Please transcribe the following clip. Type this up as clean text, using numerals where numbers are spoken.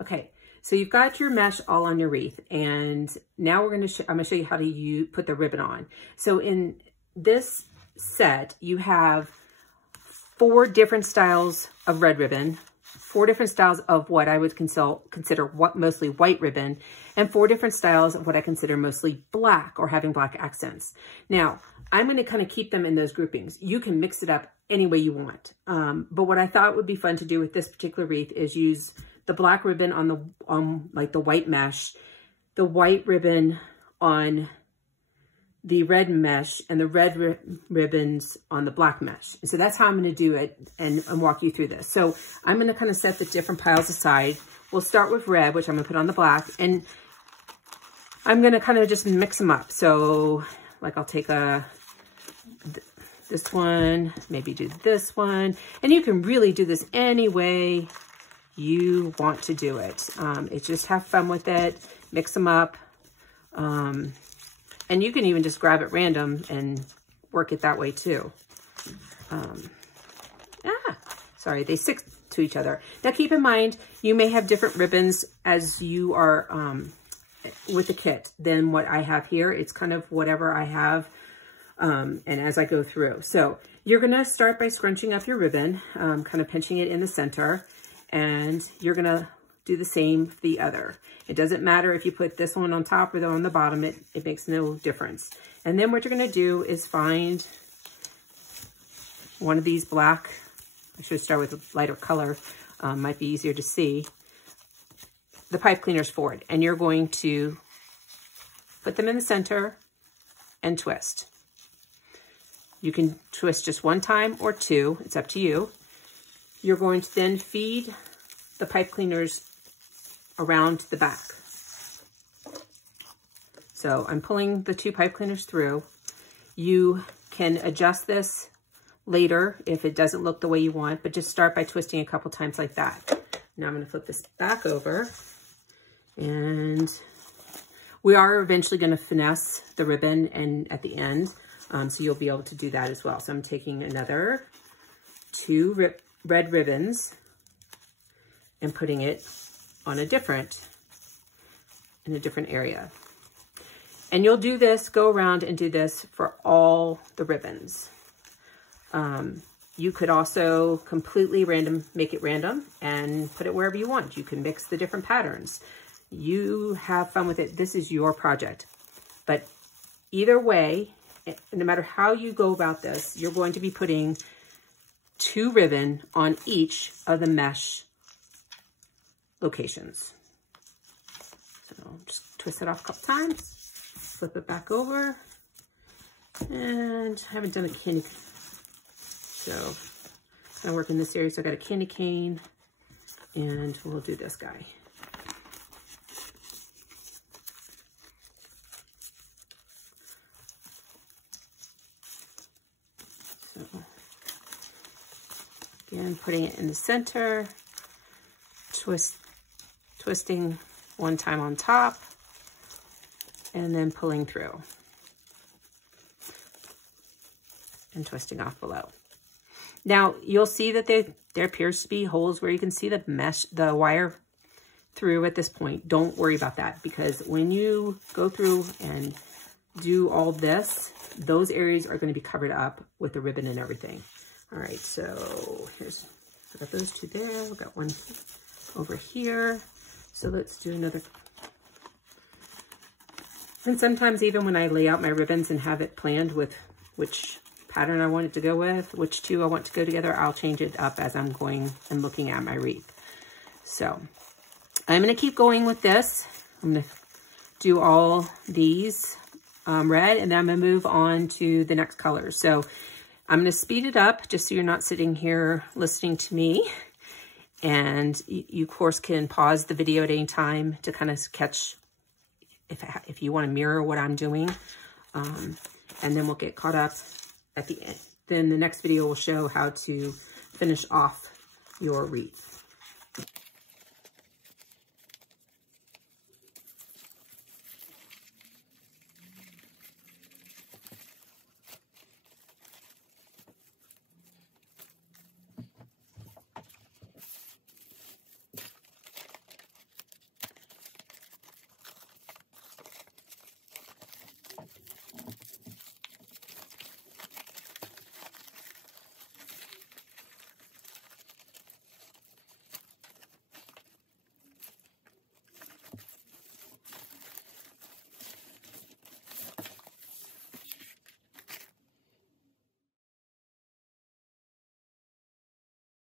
Okay, so you've got your mesh all on your wreath, and now I'm gonna show you how to put the ribbon on. So in this set, you have 4 different styles of red ribbon, 4 different styles of what I would consider mostly white ribbon, and 4 different styles of what I consider mostly black or having black accents. Now, I'm going to kind of keep them in those groupings. You can mix it up any way you want. But what I thought would be fun to do with this particular wreath is use the black ribbon on like the white mesh, the white ribbon on the red mesh, and the red ribbons on the black mesh. And so that's how I'm going to do it and walk you through this. So I'm going to kind of set the different piles aside. We'll start with red, which I'm going to put on the black, and I'm going to kind of just mix them up. So like I'll take this one, maybe do this one, and you can really do this any way you want to do it. It's just have fun with it, mix them up. And you can even just grab it random and work it that way too. Sorry, they stick to each other. Now keep in mind, you may have different ribbons as you are with the kit than what I have here. It's kind of whatever I have and as I go through. So you're gonna start by scrunching up your ribbon, kind of pinching it in the center, and you're gonna do the same for the other. It doesn't matter if you put this one on top or the one on the bottom, it makes no difference. And then what you're gonna do is find one of these black, I should start with a lighter color, might be easier to see, the pipe cleaners for it. And you're going to put them in the center and twist. You can twist just 1 time or 2, it's up to you. You're going to then feed the pipe cleaners around the back. So I'm pulling the 2 pipe cleaners through. You can adjust this later if it doesn't look the way you want, but just start by twisting a couple times like that. Now I'm going to flip this back over, and we are eventually going to finesse the ribbon and at the end, so you'll be able to do that as well. So I'm taking another 2 red ribbons and putting it on in a different area. And you'll do this, go around and do this for all the ribbons. You could also completely make it random and put it wherever you want. You can mix the different patterns. You have fun with it. This is your project. But either way, no matter how you go about this, you're going to be putting 2 ribbon on each of the mesh locations. So just twist it off a couple times, flip it back over, and I haven't done a candy, so I work in this area, so I got a candy cane, and we'll do this guy. So again, putting it in the center, twisting 1 time on top, and then pulling through and twisting off below. Now you'll see that there appears to be holes where you can see the wire through at this point. Don't worry about that, because when you go through and do all this, those areas are going to be covered up with the ribbon and everything. All right, so I got those 2 there. We've got 1 over here. So let's do another. And sometimes even when I lay out my ribbons and have it planned with which pattern I want it to go with, which 2 I want to go together, I'll change it up as I'm going and looking at my wreath. So I'm going to keep going with this. I'm going to do all these red, and then I'm going to move on to the next colors. So I'm going to speed it up just so you're not sitting here listening to me. And you, of course, can pause the video at any time to kind of catch if you want to mirror what I'm doing. And then we'll get caught up at the end. Then the next video will show how to finish off your wreath.